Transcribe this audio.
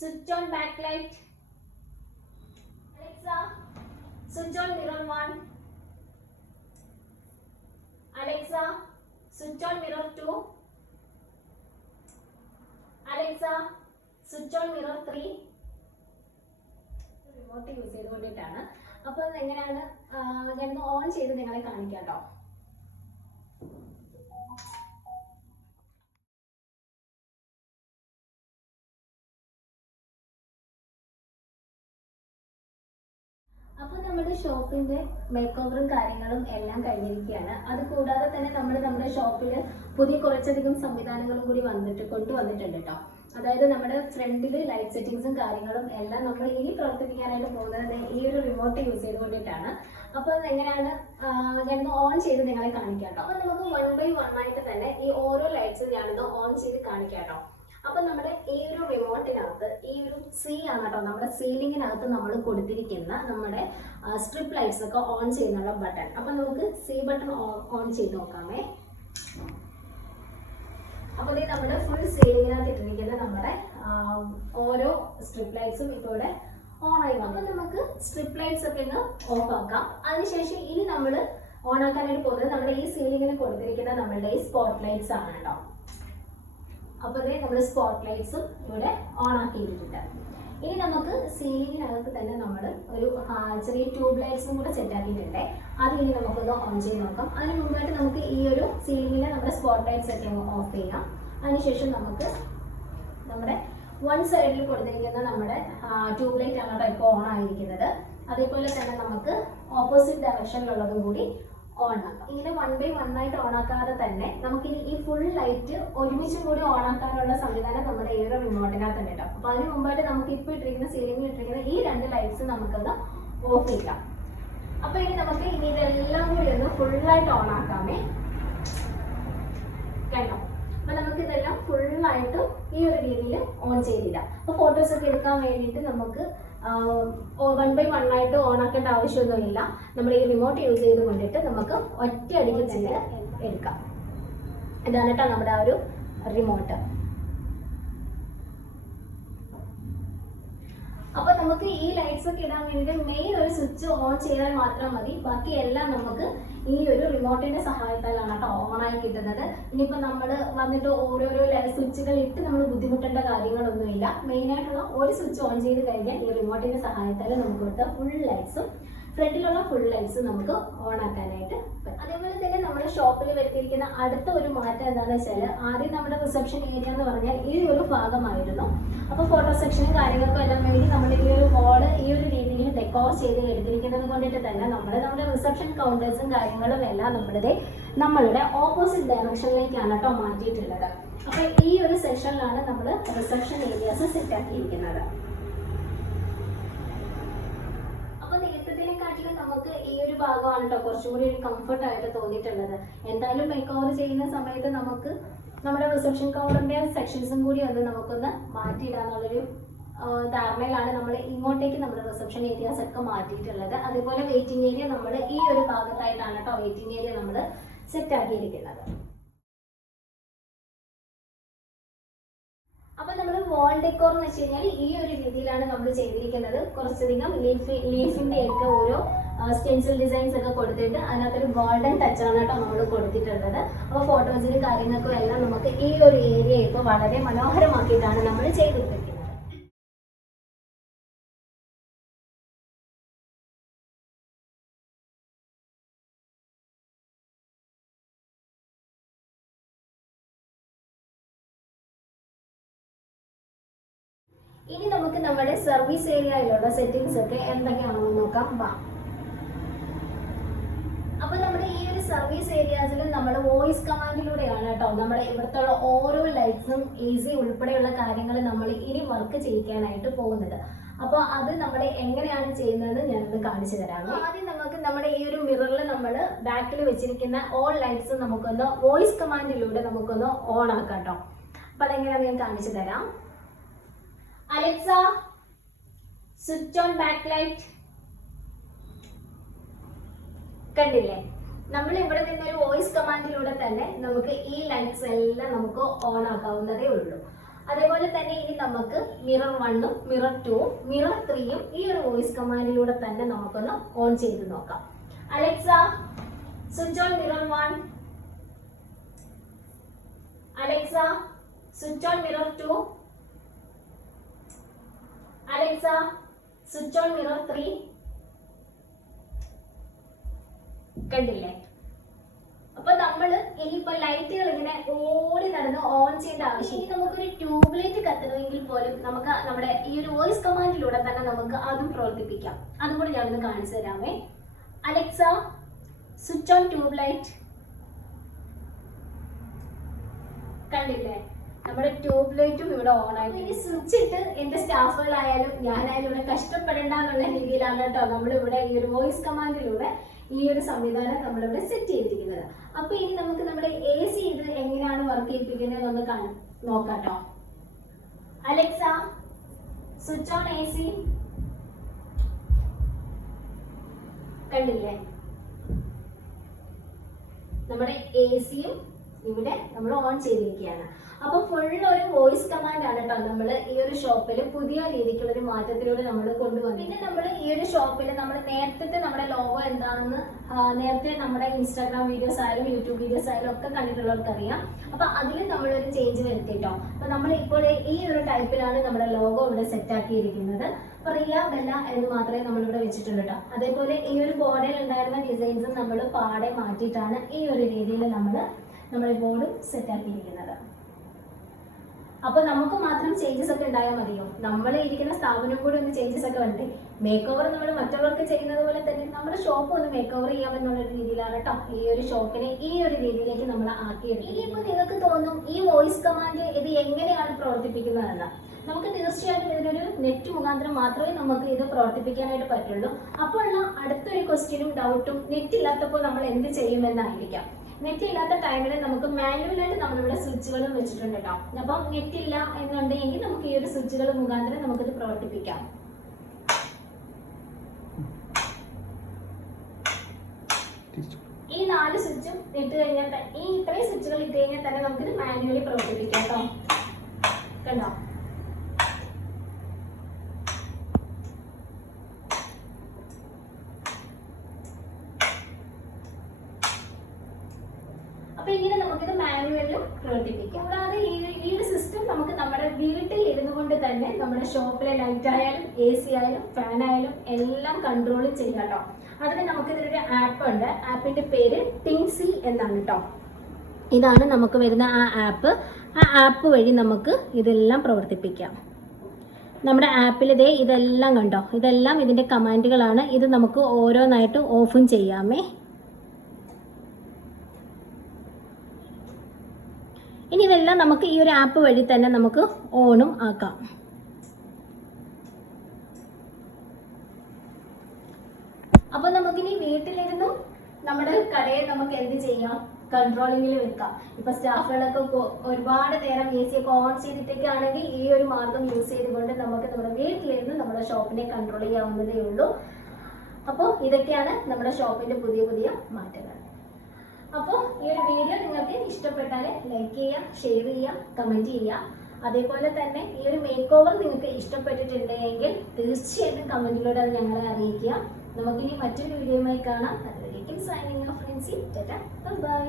Switch on backlight. Alexa, switch on mirror one. Alexa, switch on mirror two. Alexa, switch on mirror three. Remote use ചെയ്തുകൊണ്ടിട്ടാണ് അപ്പോൾ എങ്ങനെയാണ് ഞാൻ on ചെയ്ത് നിങ്ങളെ കാണിക്കാം കേട്ടോ നമ്മുടെ ഷോപ്പിന്റെ മേക്ക് ഓവറും കാര്യങ്ങളും എല്ലാം കഴിഞ്ഞിരിക്കുകയാണ്. അത് കൂടാതെ തന്നെ നമ്മൾ നമ്മുടെ ഷോപ്പിൽ പുതിയ കുറച്ചധികം സംവിധാനങ്ങളും കൂടി വന്നിട്ട് കൊണ്ടുവന്നിട്ടുണ്ട് കേട്ടോ അതായത് നമ്മുടെ ഫ്രണ്ടിൽ ലൈറ്റ് സെറ്റിങ്സും കാര്യങ്ങളും എല്ലാം നമ്മൾ ഇനി പ്രവർത്തിപ്പിക്കാനായിട്ട് പോകുന്നത് ഈ ഒരു റിമോട്ട് യൂസ് ചെയ്തുകൊണ്ടിട്ടാണ് അപ്പോൾ എങ്ങനെയാണ് ഞാൻ ഓൺ ചെയ്ത് നിങ്ങളെ കാണിക്കാം കേട്ടോ അപ്പോൾ നമുക്ക് വൺ ബൈ വൺ ആയിട്ട് തന്നെ ഈ ഓരോ ലൈറ്റ്സും ഞാനൊന്ന് ഓൺ ചെയ്ത് കാണിക്കാം കേട്ടോ അപ്പൊ നമ്മുടെ ഈ ഒരു റിമോട്ടിനകത്ത് ഈ ഒരു സി ആണ് കേട്ടോ നമ്മുടെ സീലിങ്ങിനകത്ത് നമ്മൾ കൊടുത്തിരിക്കുന്ന നമ്മുടെ സ്ട്രിപ്പ് ലൈറ്റ്സ് ഒക്കെ ഓൺ ചെയ്യുന്നുള്ള ബട്ടൺ അപ്പൊ നമുക്ക് സി ബട്ടൺ ഓൺ ചെയ്ത് നോക്കാമേ. അപ്പോൾ ഇത് നമ്മുടെ ഫുൾ സീലിങ്ങിനകത്ത് ഇട്ടിരിക്കുന്ന നമ്മുടെ ഓരോ സ്ട്രിപ്പ് ലൈറ്റ്സും ഇപ്പോൾ ഇവിടെ ഓൺ ആയി വന്നു. അപ്പൊ നമുക്ക് സ്ട്രിപ്പ് ലൈറ്റ്സ് ഒക്കെ ഒന്ന് ഓഫ് ആക്കാം. അതിനുശേഷം ഇനി നമ്മൾ ഓൺ ആക്കാനായിട്ട് പോകുന്നത് നമ്മുടെ ഈ സീലിങ്ങിന് കൊടുത്തിരിക്കുന്ന നമ്മളുടെ ഈ സ്പോട്ട് ലൈറ്റ്സ് ആണ് കേട്ടോ. അപ്പൊ ഇതേ നമ്മൾ സ്പോട്ട് ലൈറ്റ്സും ഇവിടെ ഓൺ ആക്കിയിട്ടുണ്ട്. ഇനി നമുക്ക് സീലിങ്ങിനകത്ത് തന്നെ നമ്മൾ ഒരു ചെറിയ ട്യൂബ് ലൈറ്റ്സും കൂടെ സെറ്റ് ആക്കിയിട്ടുണ്ട്. അത് ഇനി നമുക്കൊന്ന് ഓൺ ചെയ്ത് നോക്കാം. അതിന് മുമ്പായിട്ട് നമുക്ക് ഈ ഒരു സീലിങ്ങിലെ നമ്മുടെ സ്പോട്ട് ലൈറ്റ്സ് ഒക്കെ ഓഫ് ചെയ്യാം. അതിനുശേഷം നമുക്ക് നമ്മുടെ വൺ സൈഡിൽ കൊടുത്തിരിക്കുന്ന നമ്മുടെ ട്യൂബ് ലൈറ്റ് ആണ് ഇപ്പോൾ ഓൺ ആയിരിക്കുന്നത്. അതേപോലെ തന്നെ നമുക്ക് ഓപ്പോസിറ്റ് ഡയറക്ഷനിലുള്ളതും കൂടി ഓൺ ആക്കാം ഇങ്ങനെ വൺ ബൈ വൺ ആയിട്ട് ഓൺ ആക്കാതെ തന്നെ നമുക്കിനി ഈ ഫുൾ ലൈറ്റ് ഒരുമിച്ചും കൂടി ഓൺ ആക്കാനുള്ള സംവിധാനം നമ്മുടെ ഈ റിമോട്ടിനകത്ത് ഉണ്ട് ഇട്ടാം അപ്പൊ അതിന് മുമ്പായിട്ട് നമുക്ക് ഇപ്പൊ ഇട്ടിരിക്കുന്ന സീലിംഗിൽ ഇട്ടിരിക്കുന്ന ഈ രണ്ട് ലൈറ്റ്സ് നമുക്കൊന്ന് ഓഫ് ചെയ്യാം. അപ്പൊ ഇനി നമുക്ക് ഇനി ഇതെല്ലാം കൂടി ഒന്ന് ഫുള്ളായിട്ട് ഓൺ ആക്കാമേ കേട്ടോ? അപ്പൊ നമുക്ക് ഇതെല്ലാം ഫുള്ളായിട്ട് ഈ ഒരു രീതിയിൽ ഓൺ ചെയ്തിടാം. അപ്പോൾ ഫോട്ടോസ് ഒക്കെ എടുക്കാൻ വേണ്ടിയിട്ട് നമുക്ക് വൺ ബൈ വൺ ആയിട്ട് ഓൺ ആക്കേണ്ട ആവശ്യമൊന്നുമില്ല. നമ്മൾ ഈ റിമോട്ട് യൂസ് ചെയ്ത് കൊണ്ടിട്ട് നമുക്ക് ഒറ്റ അടിക്ക് തന്നെ എടുക്കാം. ഇതാണ് കേട്ടോ നമ്മുടെ ആ ഒരു റിമോട്ട് അപ്പൊ നമുക്ക് ഈ ലൈറ്റ്സ് ഒക്കെ ഇടാൻ വേണ്ടിയിട്ട് മെയിൻ ഒരു സ്വിച്ച് ഓൺ ചെയ്താൽ മാത്രം മതി. ബാക്കി എല്ലാം നമുക്ക് ഈ ഒരു റിമോട്ടിന്റെ സഹായത്താലാണ് കേട്ടോ ഓൺ ആയി കിട്ടുന്നത്. ഇനിയിപ്പോ നമ്മൾ വന്നിട്ട് ഓരോരോ സ്വിച്ചുകൾ ഇട്ട് നമ്മൾ ബുദ്ധിമുട്ടേണ്ട കാര്യങ്ങളൊന്നുമില്ല. മെയിൻ ആയിട്ടുള്ള ഒരു സ്വിച്ച് ഓൺ ചെയ്ത് കഴിഞ്ഞാൽ ഈ റിമോട്ടിന്റെ സഹായത്താൽ നമുക്ക് ഫുൾ ലൈറ്റ്സും ഫ്രണ്ടിലുള്ള ഫുൾ ലൈറ്റ്സ് നമുക്ക് ഓൺ ആക്കാനായിട്ട്. അതേപോലെ തന്നെ നമ്മുടെ ഷോപ്പിൽ വരുത്തിയിരിക്കുന്ന അടുത്ത ഒരു മാറ്റം എന്താണെന്ന് വെച്ചാൽ ആദ്യം നമ്മുടെ റിസപ്ഷൻ ഏരിയ എന്ന് പറഞ്ഞാൽ ഈ ഒരു ഭാഗമായിരുന്നു. അപ്പോൾ ഫോട്ടോ സെക്ഷനും കാര്യങ്ങൾക്കും എല്ലാം വേണ്ടി നമ്മൾ ഈ ഒരു വാൾ ഈ ഒരു രീതിയിൽ ഡെക്കോർ ചെയ്ത് എടുത്തിരിക്കുന്നത് കൊണ്ടിട്ട് തന്നെ നമ്മൾ നമ്മുടെ റിസപ്ഷൻ കൗണ്ടേഴ്സും കാര്യങ്ങളും എല്ലാം നമ്മളുടെ നമ്മളുടെ ഓപ്പോസിറ്റ് ഡയറക്ഷനിലേക്കാണ് കേട്ടോ മാറ്റിയിട്ടുള്ളത്. അപ്പോൾ ഈ ഒരു സെക്ഷനിലാണ് നമ്മൾ റിസപ്ഷൻ ഏരിയാസ് സെറ്റ് ആക്കിയിരിക്കുന്നത് അപ്പൊ നേരത്തേക്കാട്ടിലും നമുക്ക് ഈ ഒരു ഭാഗമാണ് കേട്ടോ കുറച്ചും കൂടി ഒരു കംഫർട്ട് ആയിട്ട് തോന്നിയിട്ടുള്ളത്. എന്തായാലും മേക്ക് ഓവർ ചെയ്യുന്ന സമയത്ത് നമുക്ക് നമ്മുടെ റിസപ്ഷൻ കൗണ്ടറിന്റെ സെക്ഷൻസും കൂടി ഒന്ന് നമുക്കൊന്ന് മാറ്റിയിടാന്നുള്ളൊരു ധാരണയിലാണ് നമ്മൾ ഇങ്ങോട്ടേക്ക് നമ്മുടെ റിസപ്ഷൻ ഏരിയാസ് ഒക്കെ മാറ്റിയിട്ടുള്ളത്. അതുപോലെ വെയിറ്റിംഗ് ഏരിയ നമ്മൾ ഈ ഒരു ഭാഗത്തായിട്ടാണ് കേട്ടോ വെയിറ്റിംഗ് ഏരിയ നമ്മൾ സെറ്റ് ആക്കിയിരിക്കുന്നത്. അപ്പൊ നമ്മൾ വാൾ ഡെക്കോർ എന്ന് വെച്ച് കഴിഞ്ഞാൽ ഈ ഒരു രീതിയിലാണ് നമ്മൾ ചെയ്തിരിക്കുന്നത്. കുറച്ചധികം ലീഫ് ലീഫിന്റെ ഒക്കെ ഓരോ സ്റ്റെൻസിൽ ഡിസൈൻസ് ഒക്കെ കൊടുത്തിട്ട് അതിനകത്തൊരു ഗോൾഡൻ ടച്ച് ആണ് കേട്ടോ നമ്മൾ കൊടുത്തിട്ടുള്ളത്. അപ്പോൾ ഫോട്ടോസിനും കാര്യങ്ങൾക്കും എല്ലാം നമുക്ക് ഈ ഒരു ഏരിയ ഇപ്പോൾ വളരെ മനോഹരമാക്കിയിട്ടാണ് നമ്മൾ ചെയ്തിരിക്കുന്നത് ഇനി നമുക്ക് നമ്മുടെ സർവീസ് ഏരിയയിലുള്ള സെറ്റിംഗ്സ് ഒക്കെ എന്തൊക്കെയാണെന്ന് നോക്കാം. വാ. അപ്പൊ നമ്മുടെ ഈ ഒരു സർവീസ് ഏരിയാസിൽ നമ്മൾ വോയിസ് കമാൻഡിലൂടെയാണ് കേട്ടോ നമ്മുടെ ഇവിടുത്തെ ഓരോ ലൈറ്റ്സും ഈസി ഉൾപ്പെടെയുള്ള കാര്യങ്ങൾ നമ്മൾ ഇനി വർക്ക് ചെയ്യിക്കാനായിട്ട് പോകുന്നത്. അപ്പോൾ അത് നമ്മൾ എങ്ങനെയാണ് ചെയ്യുന്നതെന്ന് ഞാനൊന്ന് കാണിച്ചു തരാം. ആദ്യം നമുക്ക് നമ്മുടെ ഈ ഒരു മിററിൽ നമ്മൾ ബാക്കിൽ വെച്ചിരിക്കുന്ന ഓൾ ലൈറ്റ്സ് നമുക്കൊന്ന് വോയിസ് കമാൻഡിലൂടെ നമുക്കൊന്ന് ഓൺ ആക്കാം കേട്ടോ. അപ്പൊ അതെങ്ങനെയാണ് ഞാൻ കാണിച്ചു തരാം. അലക്സ സ്വിച്ച് ഓൺ ബാക്ക് കണ്ടില്ലേ? നമ്മൾ ഇവിടെ നിന്ന് ഒരു വോയിസ് കമാൻഡിലൂടെ തന്നെ നമുക്ക് ഈ ലൈറ്റ്സ് എല്ലാം നമുക്ക് ഓൺ ആക്കാവുന്നതേ ഉള്ളൂ. അതേപോലെ തന്നെ ഇനി നമുക്ക് മിറർ വണ്ണും മിറർ ടൂവും മിറർ ത്രീയും ഈ ഒരു വോയിസ് കമാൻഡിലൂടെ തന്നെ നമുക്കൊന്ന് ഓൺ ചെയ്ത് നോക്കാം. Alexa switch on mirror one Alexa switch on mirror two Alexa switch on mirror three കണ്ടില്ലേ? അപ്പൊ നമ്മൾ ഇനിയിപ്പോ ലൈറ്റുകൾ ഇങ്ങനെ ഓടി നടന്ന് ഓൺ ചെയ്യേണ്ട ആവശ്യം നമുക്കൊരു ട്യൂബ് ലൈറ്റ് കത്തണമെങ്കിൽ പോലും നമുക്ക് നമ്മുടെ ഈ ഒരു വോയിസ് കമാൻഡിലൂടെ തന്നെ നമുക്ക് അതും പ്രവർത്തിപ്പിക്കാം. അതും കൂടി ഞാനൊന്ന് കാണിച്ചു തരാമേ. Alexa switch on tube light കണ്ടില്ലേ? നമ്മുടെ ട്യൂബ് ലൈറ്റും ഇവിടെ ഓൺ ആയി ഇനി സ്വിച്ച് ഇട്ട് എന്റെ സ്റ്റാഫുകളായാലും ഞാനായാലും ഇവിടെ കഷ്ടപ്പെടേണ്ട എന്നുള്ള രീതിയിലാണ് കേട്ടോ നമ്മളിവിടെ ഈ ഒരു വോയിസ് കമാൻഡിലൂടെ ഈ ഒരു സംവിധാനം നമ്മളിവിടെ സെറ്റ് ചെയ്തിരിക്കുന്നത്. അപ്പൊ ഇനി നമുക്ക് നമ്മുടെ എ സി ഇത് എങ്ങനെയാണ് വർക്ക് ചെയ്യിപ്പിക്കുന്നത് ഒന്ന് നോക്കാട്ടോ നോക്കാം കേട്ടോ. Alexa switch on A C കണ്ടില്ലേ? നമ്മുടെ എ സിയും ഇവിടെ നമ്മൾ ഓൺ ചെയ്തിരിക്കുകയാണ്. അപ്പൊ ഫുൾ ഒരു വോയിസ് കമാൻഡ് ആണ് കേട്ടോ നമ്മൾ ഈ ഒരു ഷോപ്പിൽ പുതിയ രീതിക്കുള്ള ഒരു മാറ്റത്തിലൂടെ നമ്മൾ കൊണ്ടുവന്നു പിന്നെ നമ്മൾ ഈ ഒരു ഷോപ്പിൽ നമ്മൾ നേരത്തെ നമ്മുടെ ലോഗോ എന്താണെന്ന് നേരത്തെ നമ്മുടെ ഇൻസ്റ്റാഗ്രാം വീഡിയോസ് ആയാലും യൂട്യൂബ് വീഡിയോസ് ആയാലും ഒക്കെ കണ്ടിട്ടുള്ളവർക്ക് അറിയാം. അപ്പൊ അതിൽ നമ്മളൊരു ചേഞ്ച് വരുത്തിട്ടോ അപ്പൊ നമ്മൾ ഇപ്പോൾ ഈ ഒരു ടൈപ്പിലാണ് നമ്മുടെ ലോഗോ ഇവിടെ സെറ്റ് ആക്കിയിരിക്കുന്നത്. റിയ ബെല്ല എന്ന് മാത്രമേ നമ്മളിവിടെ വെച്ചിട്ടുള്ളൂ കേട്ടോ അതേപോലെ ഈ ഒരു ബോർഡിൽ ഉണ്ടായിരുന്ന ഡിസൈൻസും നമ്മൾ പാടെ മാറ്റിയിട്ടാണ് ഈ ഒരു രീതിയിൽ നമ്മൾ നമ്മുടെ ബോർഡ് സെറ്റ് ആക്കിയിരിക്കുന്നത്. അപ്പൊ നമുക്ക് മാത്രം ചേഞ്ചസ് ഒക്കെ ഉണ്ടായാൽ മതിയോ? നമ്മൾ ഇരിക്കുന്ന സ്ഥാപനം കൂടി ഒന്ന് ചേഞ്ചസ് ഒക്കെ വേണ്ടേ മേക്ക് ഓവർ നമ്മൾ മറ്റുള്ളവർക്ക് ചെയ്യുന്നത് പോലെ തന്നെ നമ്മുടെ ഷോപ്പ് ഒന്ന് മേക്ക് ഓവർ ചെയ്യാം എന്നുള്ള രീതിയിലാണ് കേട്ടോ ഈ ഒരു ഷോപ്പിനെ ഈ ഒരു രീതിയിലേക്ക് നമ്മൾ ആക്കിയെടുത്തത് ഇപ്പൊ നിങ്ങൾക്ക് തോന്നും ഈ വോയിസ് കമാൻഡ് ഇത് എങ്ങനെയാണ് പ്രവർത്തിപ്പിക്കുന്നതെന്ന്. നമുക്ക് തീർച്ചയായിട്ടും ഇതിനൊരു നെറ്റ് മുഖാന്തരം മാത്രമേ നമുക്ക് ഇത് പ്രവർത്തിപ്പിക്കാനായിട്ട് പറ്റുള്ളൂ. അപ്പോഴുള്ള അടുത്തൊരു ക്വസ്റ്റ്യനും ഡൗട്ടും നെറ്റ് ഇല്ലാത്തപ്പോൾ നമ്മൾ എന്ത് ചെയ്യുമെന്നായിരിക്കാം. നെറ്റ് ഇല്ലാത്ത ടൈമിൽ നമുക്ക് മാനുവലായിട്ട് നമ്മളിവിടെ സ്വിച്ചുകളും വെച്ചിട്ടുണ്ട് കേട്ടോ അപ്പം നെറ്റ് ഇല്ല എന്നുണ്ടെങ്കിൽ നമുക്ക് ഈ ഒരു സ്വിച്ചുകൾ മുഖാന്തരം നമുക്കിത് പ്രവർത്തിപ്പിക്കാം. ഈ നാല് സ്വിച്ചും ഇട്ട് കഴിഞ്ഞാൽ ഈ ഇത്രയും സ്വിച്ചുകൾ ഇട്ട് കഴിഞ്ഞാൽ തന്നെ നമുക്കിത് മാനുവലി പ്രവർത്തിപ്പിക്കാം കേട്ടോ കണ്ടോ അപ്പൊ ഇങ്ങനെ നമുക്കിത് മാനുവലിൽ പ്രവർത്തിപ്പിക്കാം. കൂടാതെ ഈ ഈ ഒരു സിസ്റ്റം നമുക്ക് നമ്മുടെ വീട്ടിൽ ഇരുന്നു കൊണ്ട് തന്നെ നമ്മുടെ ഷോപ്പിലെ ലൈറ്റ് ആയാലും എ സി ആയാലും ഫാൻ ആയാലും എല്ലാം കൺട്രോൾ ചെയ്യാം കേട്ടോ. അതിന് നമുക്ക് ഇതിലൊരു ആപ്പ് ഉണ്ട്. ആപ്പിന്റെ പേര് ടിങ്സി എന്നാണ് കേട്ടോ. ഇതാണ് നമുക്ക് വരുന്ന ആ ആപ്പ് ആ ആപ്പ് വഴി നമുക്ക് ഇതെല്ലാം പ്രവർത്തിപ്പിക്കാം. നമ്മുടെ ആപ്പിൽ ഇതേ ഇതെല്ലാം കണ്ടോ? ഇതെല്ലാം ഇതിന്റെ കമാൻഡുകളാണ് ഇത് നമുക്ക് ഓരോന്നായിട്ട് ഓഫും ചെയ്യാമേ. ഇനി ഇതെല്ലാം നമുക്ക് ഈ ഒരു ആപ്പ് വഴി തന്നെ നമുക്ക് ഓണും ആക്കാം. അപ്പൊ നമുക്കിനി വീട്ടിലിരുന്നു നമ്മുടെ കടയെ നമുക്ക് എന്ത് ചെയ്യാം? കൺട്രോളിങ്ങിൽ വെക്കാം. ഇപ്പൊ സ്റ്റാഫുകളൊക്കെ ഒരുപാട് നേരം എ സി ഒക്കെ ഓൺ ചെയ്തിട്ടൊക്കെയാണെങ്കിൽ ഈ ഒരു മാർഗം യൂസ് ചെയ്തുകൊണ്ട് നമുക്ക് നമ്മുടെ വീട്ടിലിരുന്ന് നമ്മുടെ ഷോപ്പിനെ കൺട്രോൾ ചെയ്യാവുന്നതേ ഉള്ളൂ അപ്പോൾ ഇതൊക്കെയാണ് നമ്മുടെ ഷോപ്പിന്റെ പുതിയ പുതിയ മാറ്റങ്ങൾ. അപ്പോൾ ഈ ഒരു വീഡിയോ നിങ്ങൾക്ക് ഇഷ്ടപ്പെട്ടാൽ ലൈക്ക് ചെയ്യാം ഷെയർ ചെയ്യാം കമന്റ് ചെയ്യാം. അതേപോലെ തന്നെ ഈ ഒരു മേക്ക് ഓവർ നിങ്ങൾക്ക് ഇഷ്ടപ്പെട്ടിട്ടുണ്ടെങ്കിൽ തീർച്ചയായിട്ടും കമന്റിലൂടെ അത് ഞങ്ങളെ അറിയിക്കുക. നമുക്കിനി മറ്റൊരു വീഡിയോയുമായി കാണാം. അതുവരേക്കും സൈനിങ് ഓഫ് ഫ്രണ്ട്സി ബൈ